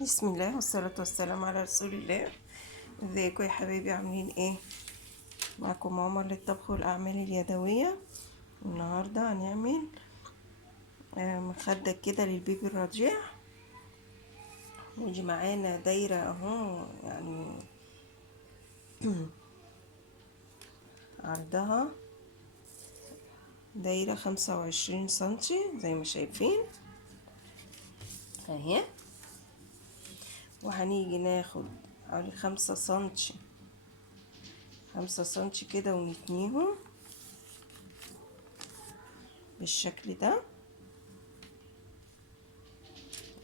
بسم الله والصلاة والسلام على رسول الله. ازيكم يا حبايبي، عاملين ايه؟ معكم ماما للطبخ والأعمال اليدوية. النهاردة هنعمل مخدة كده للبيبي الرضيع. ودي معانا دايرة اهو، يعني عرضها دايرة 25 سنتي زي ما شايفين اهي. وهنيجي ناخد حوالي 5 سنتي، 5 سنتي كده ونتنيهم بالشكل ده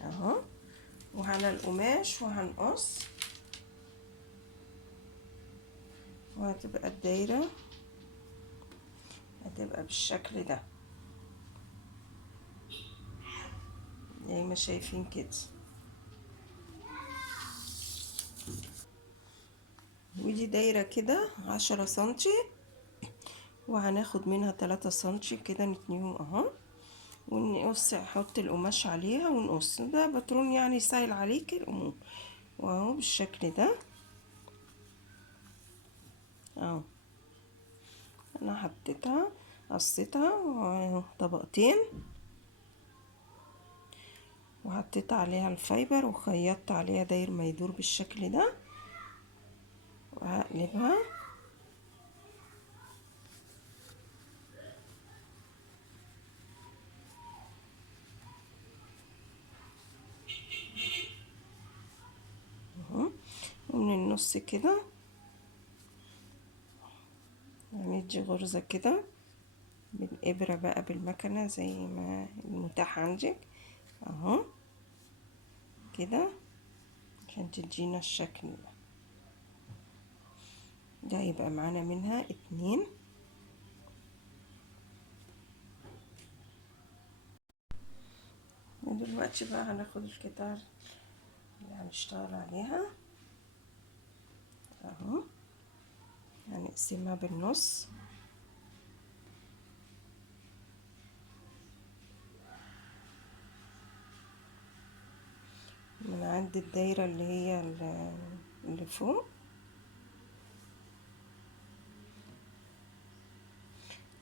اهو. وعلى القماش وهنقص، وهتبقى الدايرة هتبقى بالشكل ده زي ما شايفين كده. ودي دايرة كده 10 سنتي، وهناخد منها 3 سنتي كده نتنيهم اهو، ونقص، نحط القماش عليها ونقص. ده باترون يعني سهل عليك الامور، واهو بالشكل ده اهو. انا حطيتها، قصيتها طبقتين، وحطيت عليها الفايبر وخيطت عليها داير ما يدور بالشكل ده، وهقلبها اهو. ومن النص كده هندي غرزة كده بالإبرة بقى بالمكنة زي ما المتاح عندك اهو كده، عشان تدينا الشكل ده. ده يبقى معانا منها 2. ودلوقتي بقى هناخد القطع اللي هنشتغل عليها اهو، هنقسمها بالنص من عند الدايرة اللي هي اللي فوق،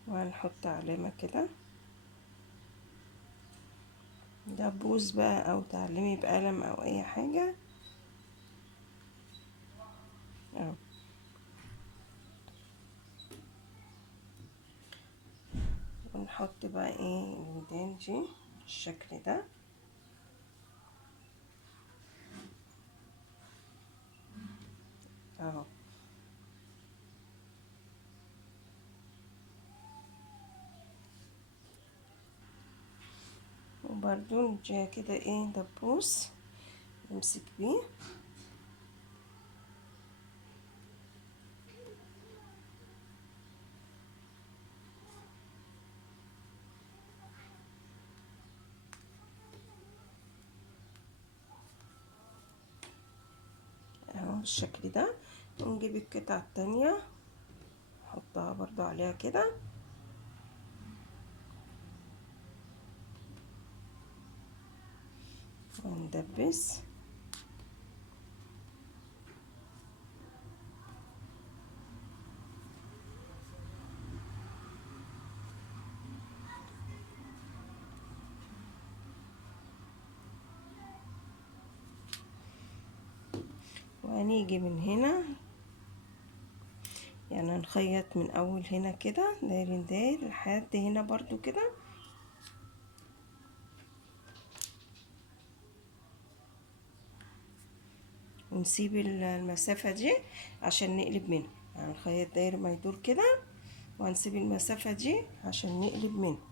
وهنحط علامة كده. ده بوز بقى او تعلمي بقلم او اي حاجة اهو. ونحط بقى ايه الودان دي بالشكل ده اهو. وبرضو نجي كده ايه دبوس نمسك بيه اهو بالشكل ده. ونجيب القطعة التانية نحطها برضو عليها كده، وندبس وهنيجي من هنا، يعني هنخيط من اول هنا كده داير داير لحد هنا برضو كده، ونسيب المسافة دي عشان نقلب منها. يعني نخيط داير ما يدور كده، وهنسيب المسافة دي عشان نقلب منها.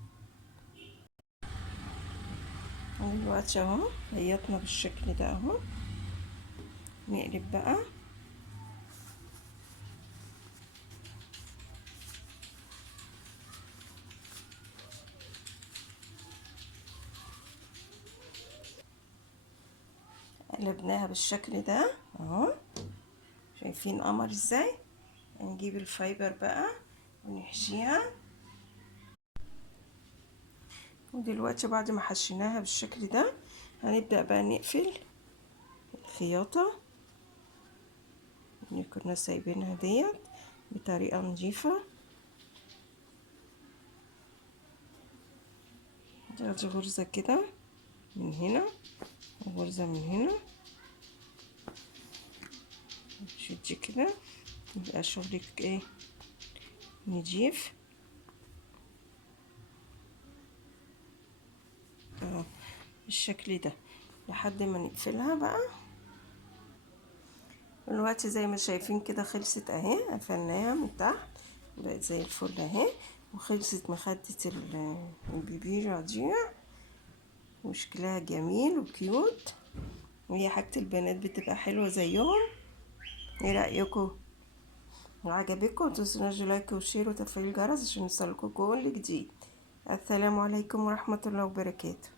دلوقتي اهو خيطنا بالشكل ده اهو. نقلب بقى قلبناها بالشكل ده اهو. شايفين قمر ازاي؟ هنجيب الفايبر بقى ونحشيها. ودلوقتي بعد ما حشيناها بالشكل ده هنبدأ بقى نقفل الخياطة اللي كنا سايبينها ديت بطريقة نظيفة. تاخدي غرزة كده من هنا وغرزة من هنا، شدي كده يبقى شغلك ايه نضيف اهو بالشكل ده لحد ما نقفلها بقى. دلوقتي زي ما شايفين كده خلصت اهي، قفلناها من تحت بقت زي الفل اهي، وخلصت مخدة البيبي رضيع وشكلها جميل وكيوت، وهي حاجة البنات بتبقى حلوة زيهم. ايه رأيكم؟ لو عجبكم متنسوناش لايك وشير وتفعيل الجرس عشان يوصلكوا كل جديد. السلام عليكم ورحمة الله وبركاته.